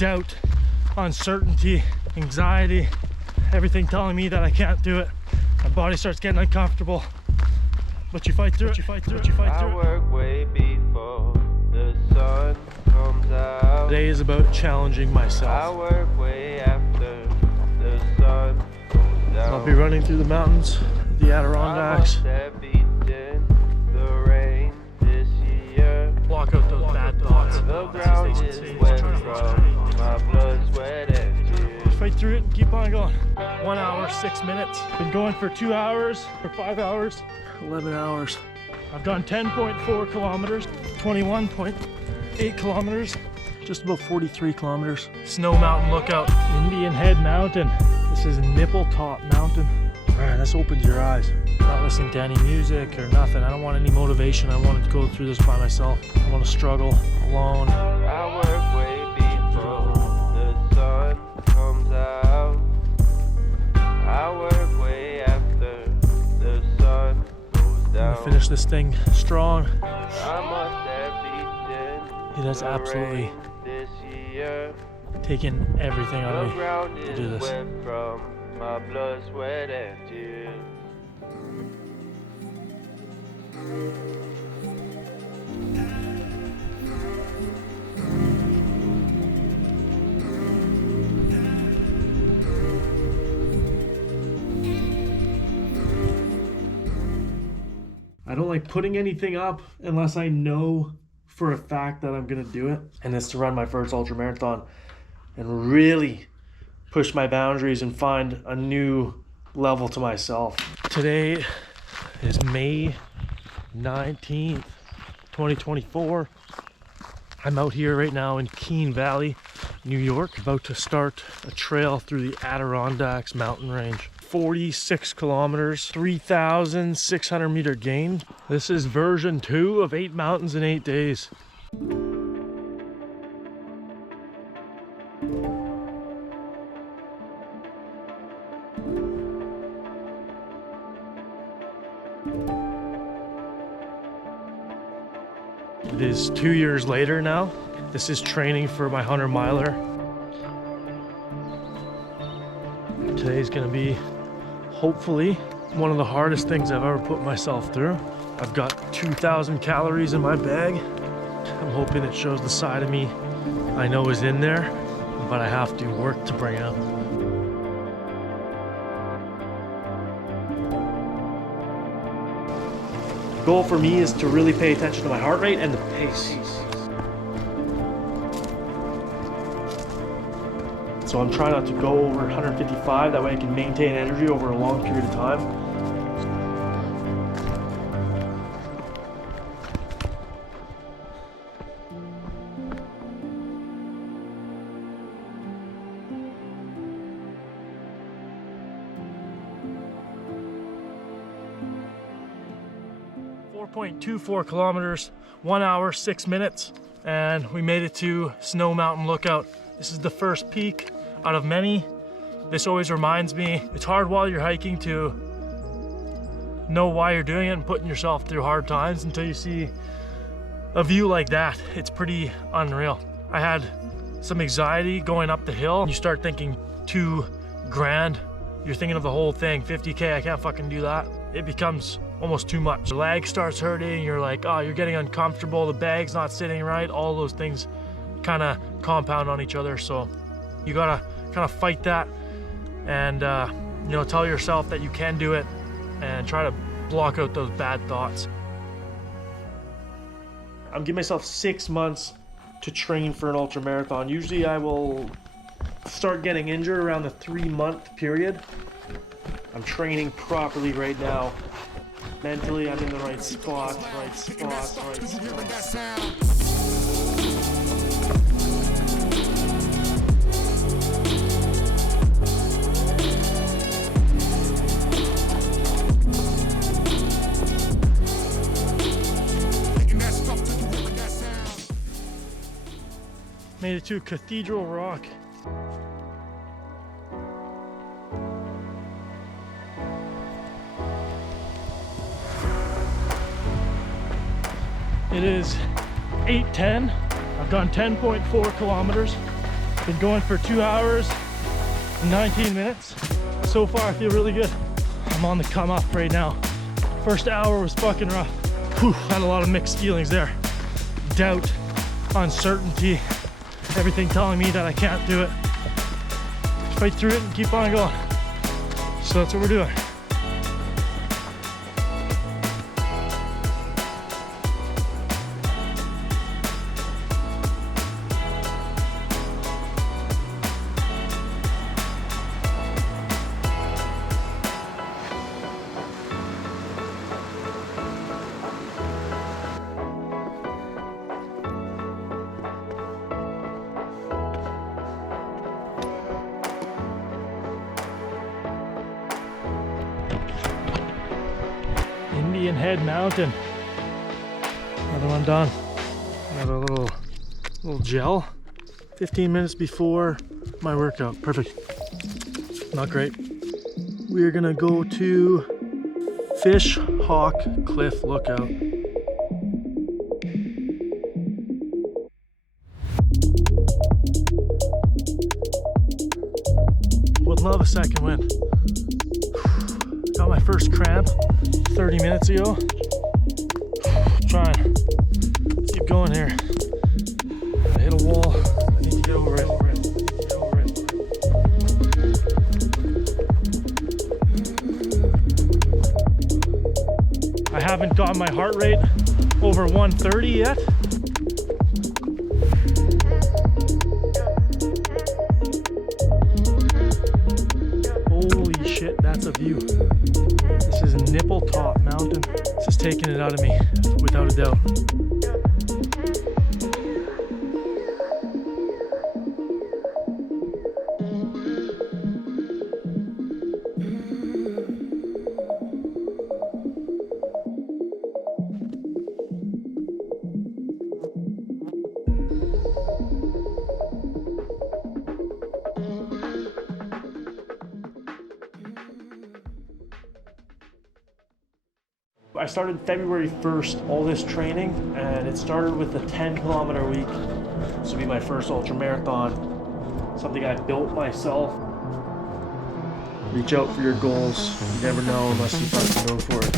doubt, uncertainty, anxiety, everything telling me that I can't do it. My body starts getting uncomfortable, but you fight through it, you fight through it, you fight through it. I work way before the sun comes out. Today is about challenging myself. I work way after the sun goes down. I'll be running through the mountains, the Adirondacks. Block out those bad thoughts. The ground is wet from my blood, sweat, and tears. Fight through it and keep on going. 1 hour, 6 minutes. Been going for 2 hours, or 5 hours, 11 hours. I've done 10.4 kilometers, 21.8 kilometers, just about 43 kilometers. Snow Mountain lookout, Indian Head Mountain. This is Nipple Top Mountain. All right, this opens your eyes. Not listening to any music or nothing. I don't want any motivation. I wanted to go through this by myself. I want to struggle alone. I work way before the sun comes out. I work way after the sun goes down. I'm gonna finish this thing strong. I must have beaten It has absolutely this year. taken everything out The of me ground to is do this. wet from my blood, sweat, and tears. I don't like putting anything up unless I know for a fact that I'm gonna do it. And it's to run my first ultra marathon and really push my boundaries and find a new level to myself. Today is May 19th, 2024. I'm out here right now in Keene Valley, New York, about to start a trail through the Adirondacks mountain range. 46 kilometers, 3,600 meter gain. This is version 2 of 8 mountains in 8 days. It is 2 years later now. This is training for my 100 miler. Today's gonna be hopefully one of the hardest things I've ever put myself through. I've got 2,000 calories in my bag. I'm hoping it shows the side of me I know is in there, but I have to work to bring out. The goal for me is to really pay attention to my heart rate and the pace. So I'm trying not to go over 155, that way I can maintain energy over a long period of time. .24 kilometers, 1 hour, 6 minutes, and we made it to Snow Mountain Lookout. This is the first peak out of many. This always reminds me, it's hard while you're hiking to know why you're doing it and putting yourself through hard times until you see a view like that. It's pretty unreal. I had some anxiety going up the hill. You start thinking too grand. You're thinking of the whole thing, 50K, I can't fucking do that. It becomes almost too much. The leg starts hurting, you're like, oh, you're getting uncomfortable, the bag's not sitting right, all those things kind of compound on each other. So you gotta kind of fight that and you know, tell yourself that you can do it and try to block out those bad thoughts. I'm giving myself 6 months to train for an ultra marathon. Usually I will start getting injured around the 3-month period. I'm training properly right now. Mentally, I'm in the right spot, right spot, right spot. Made it to Cathedral Rock. It is 8:10. I've done 10.4 kilometers. Been going for 2 hours and 19 minutes. So far, I feel really good. I'm on the come up right now. First hour was fucking rough. Whew, had a lot of mixed feelings there. Doubt, uncertainty, everything telling me that I can't do it. Fight through it and keep on going. So that's what we're doing. Indian Head Mountain. Another one done. Another little gel. 15 minutes before my workout. Perfect. Not great. We're gonna go to Fish Hawk Cliff Lookout. Would love a second wind. Got my first cramp 30 minutes ago. Trying. Let's keep going here. I hit a wall. I need to get over it. I haven't got my heart rate over 130 yet. Holy shit, that's a view. This is Nipple Top Mountain. This is taking it out of me, without a doubt. I started February 1st, all this training, and it started with a 10-kilometer week. This will be my first ultra marathon, something I built myself. Reach out for your goals. You never know unless you fucking go for it.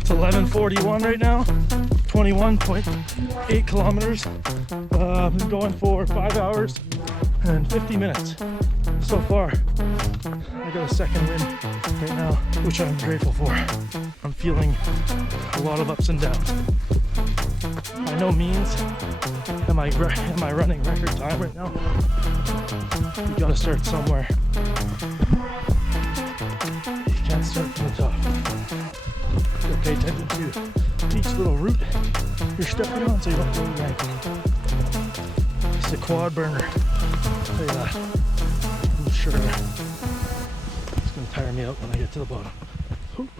It's 11:41 right now, 21.8 kilometers. I've been going for 5 hours and 50 minutes so far. I got a second wind right now, which I'm grateful for. I'm feeling a lot of ups and downs. By no means am I running record time right now. You gotta start somewhere. You can't start from the top. You gotta pay attention to each little route you're stepping on so you don't go rank. It's a quad burner. I'll tell you that. I'm sure it's gonna tire me out when I get to the bottom. Oop.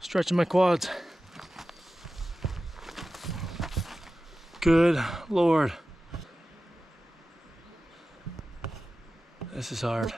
Stretching my quads. Good Lord. This is hard.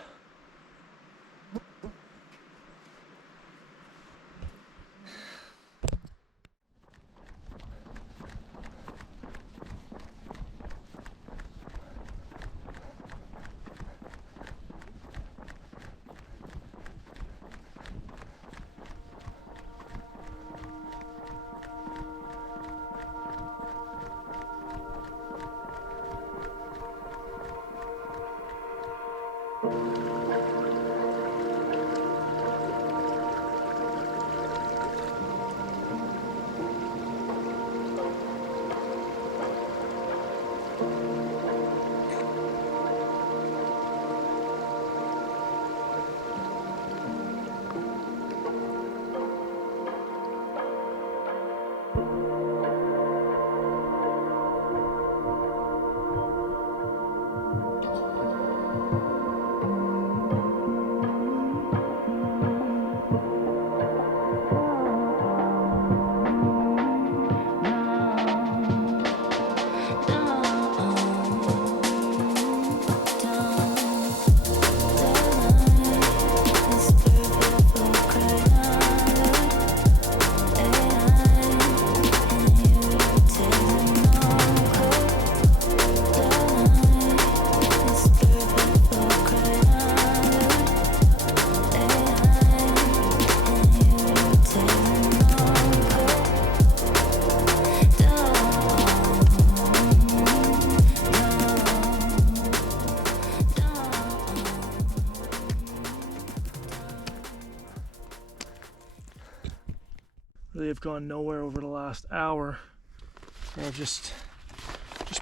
really have gone nowhere over the last hour. I've just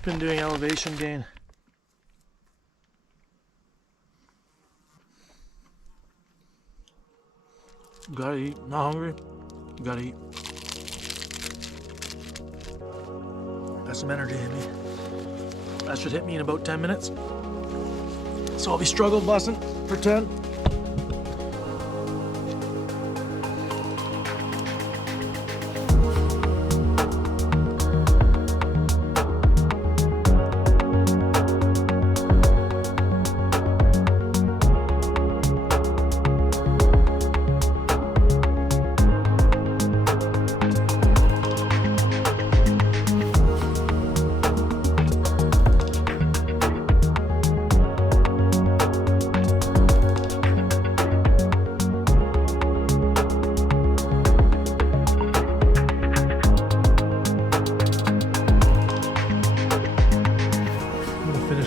been doing elevation gain. You gotta eat. Not hungry? You gotta eat. Got some energy in me. That should hit me in about 10 minutes. So I'll be struggle busting for 10.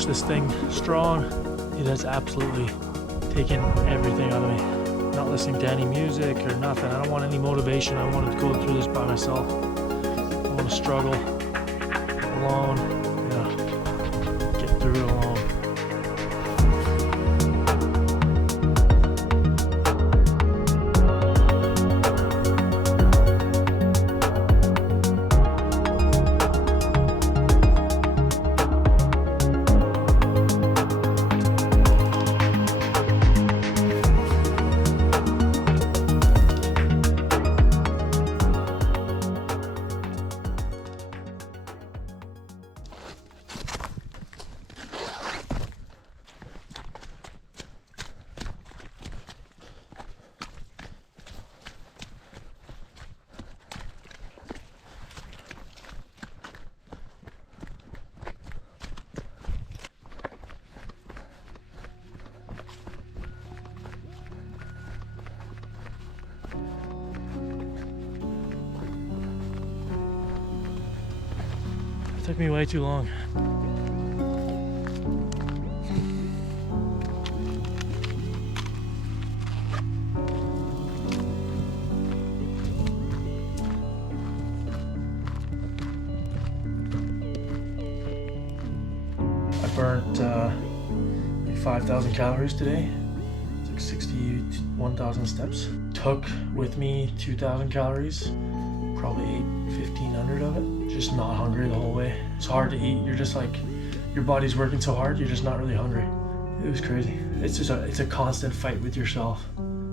This thing strong. It has absolutely taken everything out of me. Not listening to any music or nothing. I don't want any motivation. I wanted to go through this by myself. I want to struggle alone. Yeah, get through it alone. Took me way too long. I burnt like 5,000 calories today. It's like 61,000 steps. Took with me 2,000 calories. Probably ate 1,500 of it. Just not hungry the whole way. It's hard to eat. You're just like, your body's working so hard, you're just not really hungry. It was crazy. It's a constant fight with yourself.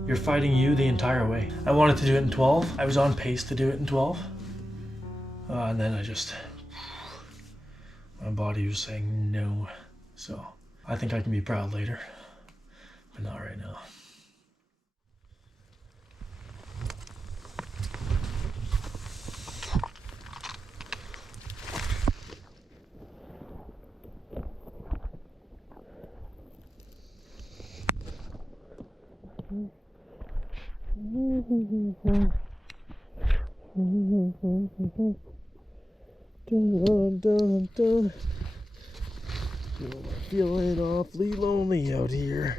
You're fighting you the entire way. I wanted to do it in 12. I was on pace to do it in 12. And then my body was saying no. So I think I can be proud later, but not right now. Feeling awfully lonely out here.